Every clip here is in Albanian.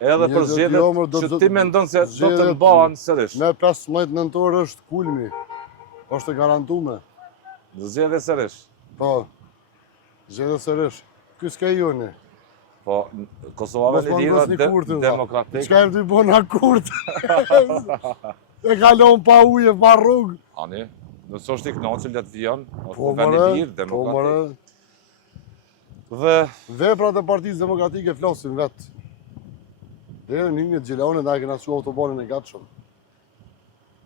Edhe për zgjedhjet që ti mendon se do të mbahen sërish. Me 15 nëntor është kulmi. Është e garantuar. Zgjedhje sërish. Po. Zgjedhje sërish. Ky s'ka joni. Po, Kosova në lidhja demokratike. Çka e dy bona kurt? E kalon pa ujë, pa rrugë. Ani, nëse është i kënaqur le të vijon, Po vend i lirë, demokratik. Dhe veprat e Partisë Demokratike flasin vet. Deri në një Gjilaone nda kena su autobanin e gatshëm.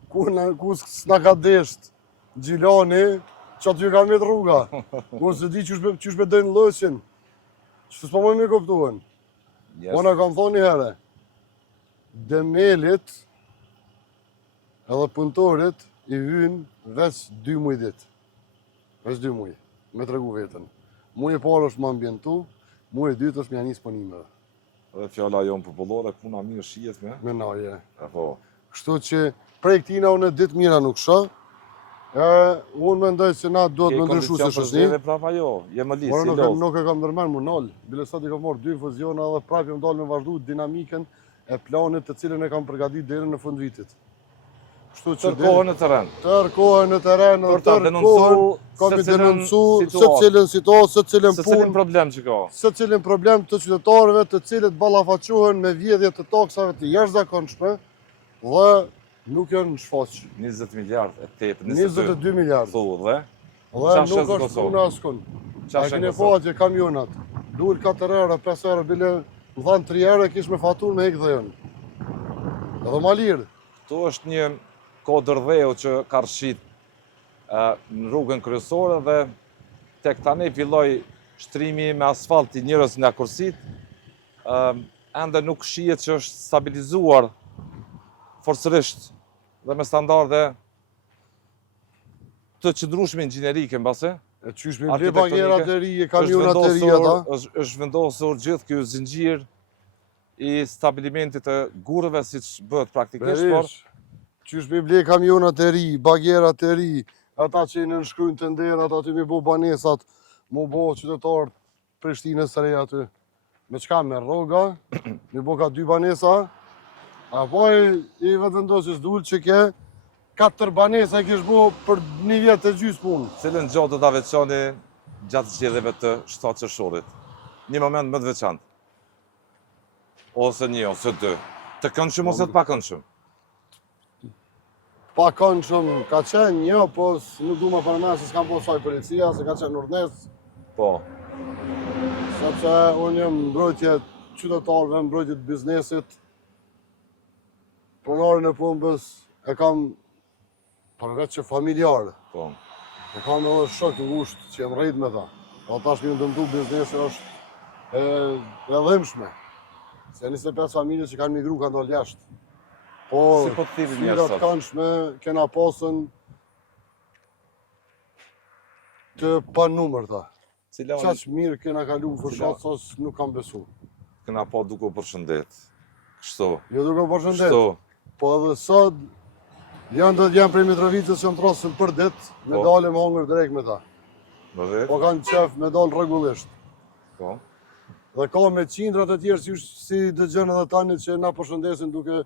Ku s'na ka desht Gjilani, që aty ka met rruga. Ku se di qysh me dojnë lësin. Që s'po më kuptuan. Ona kam thonë një herë, demelit edhe punëtorit i hynë veç 2 muaj ditë. Veç 2 muaj, me tregu vetën. Muaj e parë është më ambientu, muaj e dytë është me janis punimeve. Dhe fjala jonë popullore, puna mirë shihet me? Me naje. Po. Kështu që prej këtina unë ditë mira nuk shoh. Unë mendoj se na duhet me ndryshu se shoqëri. Prapa jo, je më lisë, si lodh. Nuk e kam ndërmend më nol. Bile sot i kam marrë 2 fuziona dhe prapë jam dalë me vazhdu dinamikën e planit të cilën e kam përgatitur deri në fund vitit. Kështu që tërkohen në terren. Tërkohen në terren, për ta denoncuar secilën situatë, secilën punë, secilin problem që ka. Secilin problem të qytetarëve të cilët ballafaqohen me vjedhje të taksave të jashtëzakonshme dhe nuk janë shfaq. 20 miliard e 22 miliard. Thu dhe nuk është puna askund. A keni po atje kamionat. Duhet 4 euro, 5 euro, bile më thanë 3 euro kish me faturë me hek dhe janë. Edhe ma lirë. Këtu është një kodër dheu që ka rshit në rrugën kryesore dhe tek tani filloi shtrimi me asfalti njerëz nga kursit. Ende nuk shihet që është stabilizuar forcërisht dhe me standarde të qëndrueshme inxhinerike mbase. E qysh me ble bagjerat e ri, kamionat e ri ata. Është vendosur gjithë ky zinxhir i stabilimentit të gurëve siç bëhet praktikisht, por qysh me ble kamionat e ri, bagjerat e ri, ata që i nënshkrujnë të nder, ata që mi bo banesat, mu bo qytetarët Prishtinës së re aty. Me çka me rroga, mi bo ka 2 banesa, apo i vetëvendosjes dul që ke 4 banesa kish bo për 1 vjet e gjysmë punë. Cilën gjatë do ta veçoni gjatë zgjedhjeve të 7 qershorit? Një moment më të veçantë. Ose 1 ose 2. Të këndshëm ose të pakëndshëm? Pakëndshëm ka qenë një, po nuk du më përmend se s'kam po saj policia, se ka qenë urdhnes. Po. Sepse unë jam mbrojtje qytetarëve, mbrojtje të biznesit. Pronarin e pumbës e kam përveç që familjarë. Po. E kam edhe shok të ngushtë që jam rrit me ta. Po tash mi ndëmtu biznesi është e dhimshme. Se 25 familje që kanë migru kanë dalë jashtë. Po, si po të thivin njerëz sfidat këndshme kena pasën të panumërta. Qaq mirë kena kalu fërshat sos nuk kam besu. Kena po duke u përshëndet. Kështu. Jo duke u përshëndet. Po edhe sot janë prej Mitrovicës që më trosën për dit, me dalë më hongër drejk me ta. Po kanë qef me dalë rregullisht. Po. Dhe ka me qindrat e tjerë si dëgjën edhe tani që na përshëndesin duke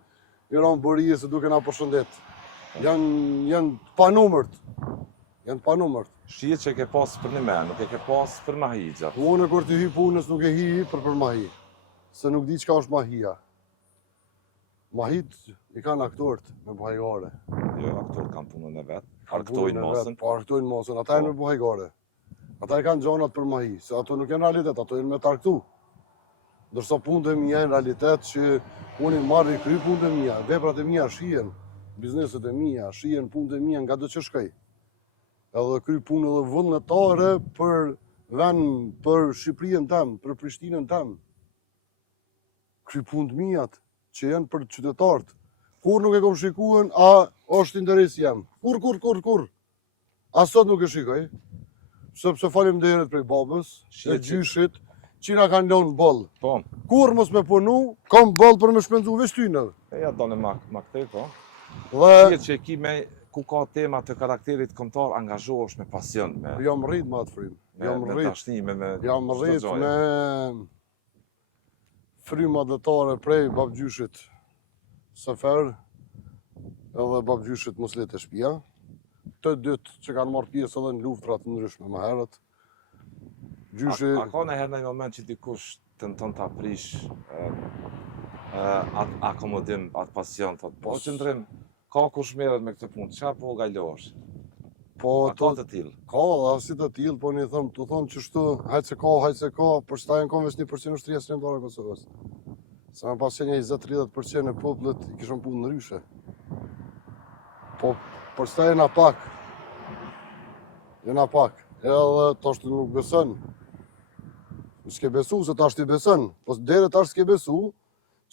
i ronë bërijës e duke na përshëndet. Janë panumërt. Janë panumërt. Shihet që ke pas për një me, nuk e ke pas për mahi gjatë. Unë kur të hy punës nuk e hi për mahi. Se nuk di çka është mahia. Mahit i kanë aktorët me buhajgare. Jo, aktorët kanë punën e vetë. Arktojnë mosën. Po, arktojnë mosën, ata janë me buhajgare. Ata i kanë gjonat për mahi, se ato nuk janë realitet, ato janë me të arktu. Dërso punët e mija në realitet që unë i marrë i kry punët e mija, veprat e mija shien, bizneset e mija, shien punët e mija nga do që shkaj. Edhe kry punë edhe vullnetare për vend, për Shqipërinë tem, për Prishtinën tem. Kry punët mijat që janë për qytetarët. Kur nuk e kom shikuën, a është interes jam. Kur. A sot nuk e shikoj. Sepse faleminderit prej babës, e gjyshit, që na kanë lënë boll. Po. Kur mos me punu, kam boll për me shpenzu veç tyne. E ja done ma këtej, po. Dhe që e ki me ku ka tema të karakterit kombëtar, angazhohesh me pasion, me jam rrit me atë frymë. me tashnime, me jam rrit me fryma dëtare prej babgjyshit Sefer edhe babgjyshit Muslet e Shpia. Të dytë që kanë marrë pjesë edhe në luftrat ndryshme më herët. Gjyshi A ka në herë në moment që dikush tenton të aprish atë akomodim, atë pasion, thot, po qëndrim, ka kush merret me këtë punë, çfarë po gajlohesh? po A ka të tillë? ka dhe si të tillë, po një thëmë, të thonë që shtu, hajtë se ka, për që ta jenë konves 1% ushtria shëndore e Kosovës. Se me pas qenje 20-30% e popullet i kishën punë në ryshe. Po, për që ta jena pak. Edhe të ashtë nuk besën. S'ke besu, se të ashtë i besën. Po dere të ashtë s'ke besu,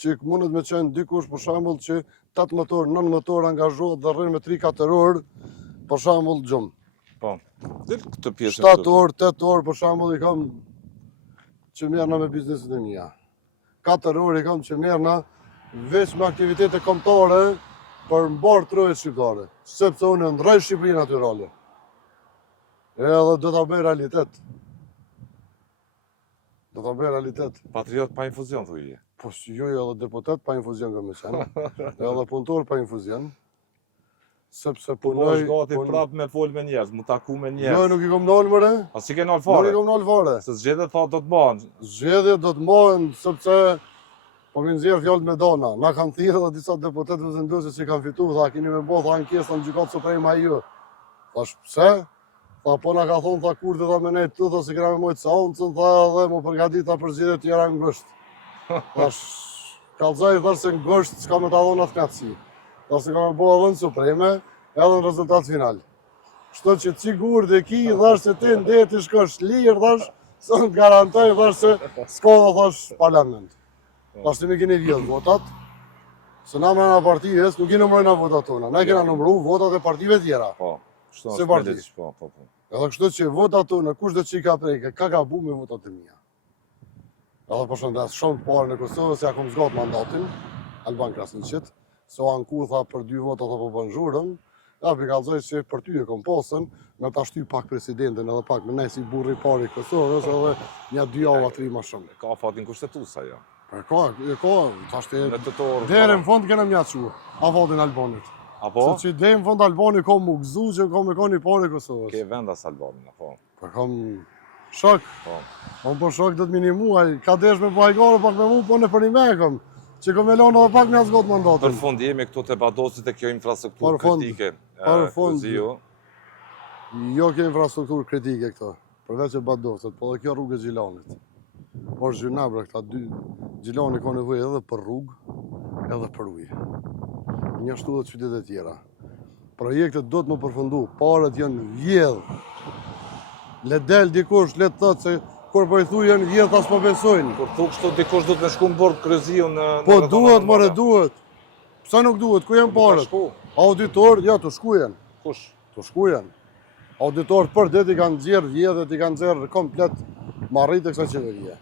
që mundet me qenë dikush, për shambull, që 8 motor, 9 motor angazhohet dhe rrinë me 3-4 orë, për shambull gjumë. Po, dhe këtë pjesë. 7 orë, 8 orë, për shambull, i kam që merrna me biznesin e mija. 4 orë i kam që merrna veç me aktivitete kombëtare për mbarë trojet shqiptare. Sepse unë ndrej Shqipëri natyrale. Edhe do ta bëj realitet. Patriot pa infuzion, thuj. Po jo, edhe deputet pa infuzion këmë qenë. Edhe punëtor pa infuzion. Sepse Po punoj... është gati prap me fol me njerëz, mu taku me njerëz. Jo, nuk i kom nalë mëre. A si ke nal Nuk fare? i kom nalë fare. Se zgjedhjet tha do të bëhen. Zgjedhje do të mohen, sepse po mi nxjerr fjalët me dona. Na kanë thirrë edhe disa deputetë vendosë që kanë fituar, tha keni me bë ankesë në gjykatë supreme ju. Thash pse? Tha po na ka thonë tha kur të tha me ne tu, tha se kena me mojt sauncën, tha edhe më përgatita për zgjedhje të tjera ngusht. Thash kallzoj thash se ngusht s'ka me ta dhona atë knatësi. Thash se ka me bë edhe në supreme, edhe në rezultat final. Kështu që sigur dhe ki, thash se ti ndeti shkosh lirë, thash, se në të garantoj, thash se s'ka dhe thash parlament. Thash të mi keni vjedhë votat, se na me nga partijes, nuk i numrojna votat tona, na kena numru votat e partive tjera. Po, shto Se është parti. mediç, po. Edhe kështu që votat tona, kush dhe që i ka prejke, ka gabu me votat e mija. Edhe përshëndes shumë parë në Kosovë, se ja kom zgatë mandatin, Alban Krasniqit, se o ankur tha për 2 votat apo bën zhurën, ja për kallzoj që për ty e kom posën, me ta shty pak presidentin edhe pak me ne si burri pari i Kosovës edhe një 2 javë 3 më shumë. Ka fatin kushtetuesa jo. Ka, thashtë Në tetor. deri në fund kena mjaqu, afatin Albanit. Apo Se që deri në fund Albani ka mu gëzu që ka me ka një pari i Kosovës. ke vendas Albanin, apo. Po kam shok, Po. po për shok do të minimuaj, ka desh me bajgare pak me mu, po në për një me kom, që kom e lonë edhe pak me asgot Për mandatin. fund jemi këtu te Badosit e kjo infrastrukturë Për fund, kritike. për fund. Kuziu. Jo ke infrastrukturë kritike këto, përveç e Badosët, po dhe kjo rrugë e Gjilanit. Por zhjunabra këta dy, Gjilani ka nevojë edhe për rrugë, edhe për ujë. Njështu dhe qytetet e tjera. Projektet do të më përfundu, parët janë vjedhë. Le del dikush, le të thotë se kur po i thuj janë vjedhë, as po besojnë. Kur thu kështu dikush do të me shku në burg Kryziu në Po duhet, more duhet. Pse nuk duhet, ku janë parët? Shku. Auditor, ja, të shkujen. Kush? Të shkujen. Auditor për det i kanë gjerë vjedhët, i kanë gjerë komplet marrit e kësa qeverie.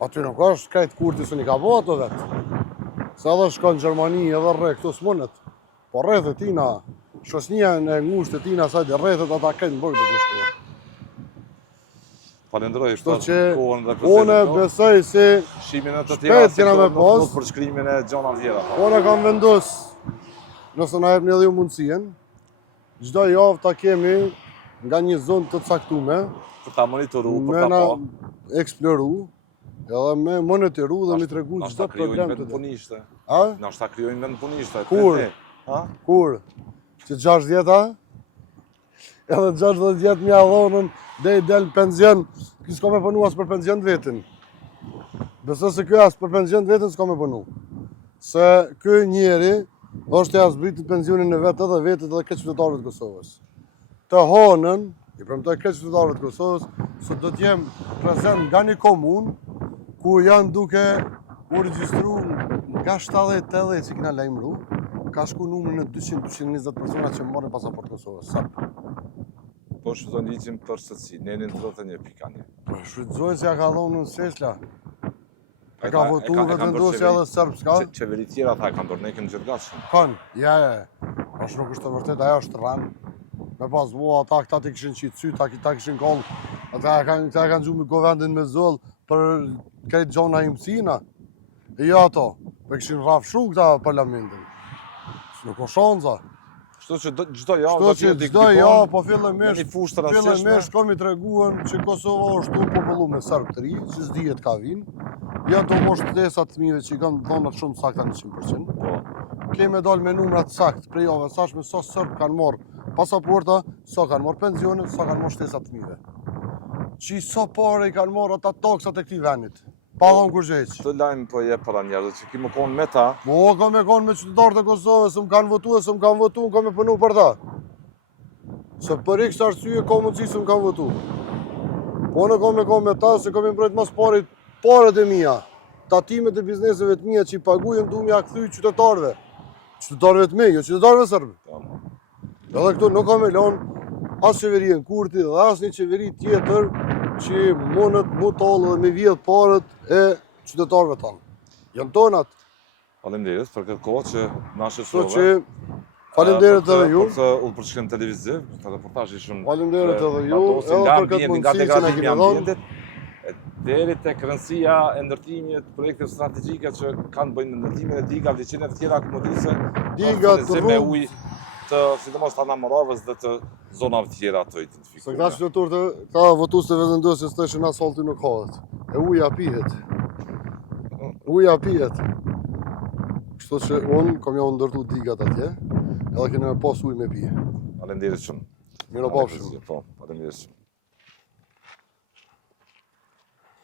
Aty nuk është kajtë kurti së një ka bo ato vetë. Se edhe shkon Gjermani edhe rre këtu s'monet. Po rrethet tina, shosnia në ngushtë tina sajtë rrethet ata kajtë në burg dhe të shkujen. Falenderoj Kështu shtat që kohën dhe unë prezentin. besoj se Shimin e të shpejt tjera si kena me këto pas. nuk për shkrimin e gjona tjera. unë kam vendos, nëse na jepni edhe ju mundësien, çdo javë ta kemi nga një zonë të caktume, Për ta monitoru, për me ta na pa. eksploru, edhe me monitoru dhe mi tregu Nashta çdo krijojnë problem vend të dhe. punishte. A? Nashta krijojnë vend punishte. Kur? Ha? Kur? Që 60-a? Edhe 60 vjet mja dhonën, dhe i del penzion, ky s'ka me punu as për penzion të vetin. Besoj se ky as për penzion të vetin s'ka me punu. Se ky njeri është ja zbritit pensionin e vetë edhe vetit edhe këtë qytetarëve të Kosovës. Të honën, i premtoj këtë qytetarëve të Kosovës, se do t'jem prezent nga një komunë ku janë duke u regjistru nga 70-80 që kina lajmëru, ka shku numrin në 200-220 persona që morën pasaport Kosovës. Sërp. Po shfrytëzon ligjin për sëtësi, nenin 31 pikani. Po shfrytëzojnë se ja ka dhonë në seshla. E E ka votu vetë vendosja edhe Sërp, s'ka? Qeveri tjera tha e kanë bërë ne kemi gjërgatshëm. Kanë, ja. Ashtë nuk është të vërtet, ajo është rranë. Me pas ata këta ti kishin qitë sy, ta kishin kollë, ata e kanë gjumë me govendin me zollë, për këtë gjona imësina. E jo ato, për këshin rafshu këta parlamentin. Nuk o shanza. Kështu që çdo javë Kështu që çdo javë, po fillimisht komi treguan që Kosova është u popullu me serb të ri, që s'dihet ka vinë. Janë të mosh ftesa të fëmijëve që i kanë dhonat shumë sakta 100%. Po. Kemi dalë me numrat sakt prej javë sashme sa serb kanë marrë pasaporta, sa kanë marrë pensione, sa kanë marrë shtesa të fëmijëve. Që sa pare i kanë marrë ata taksat e këtij vendit. Pa dhonë kur gjëq. Këtë lajmë po je para njerëzve që ki më konë me ta. Po, ka me konë me qytetarët e Kosovës, së më kanë votu, së më kanë votu, ka me punu për ta. Se për x arsye ka mundësi së më kanë votu. Po në ka me ta, se ka me mbrojt mas paret e mija. Tatimet e bizneseve të mija që i pagujen du mja këthy qytetarëve. Qytetarëve të me, jo qytetarëve sërbë. Edhe këtu nuk ka me lonë as qeveria në Kurti dhe as një qeveri tjetër që mundet mu talë dhe me vjetë parët e qytetarëve tanë. Janë tonat. Faleminderit për këtë kohë që na Kështu shështove. që faleminderit edhe ju. Për këtë udhëpërshkrim televiziv, këtë reportazh shumë. Faleminderit edhe ju, edhe për këtë mundësi që na keni dhënë. Deri tek rëndësia e ndërtimit projekte strategjike që kanë bëjnë ndërtimin e digave, liçene të tjera akomodise, Diga të me rrugë. ujë të sidomos të Anamoravës dhe të zonave të tjera të Se identifikuara. këta qytetarët ka votues të vendosjes të që asfalti nuk hahet. E uja pihet. Uja pihet. Kështu që unë kam ja ndërtu digat atje, edhe kene me pas ujë me pije. Faleminderit shumë. Mirë pafshim. Po, faleminderit shumë.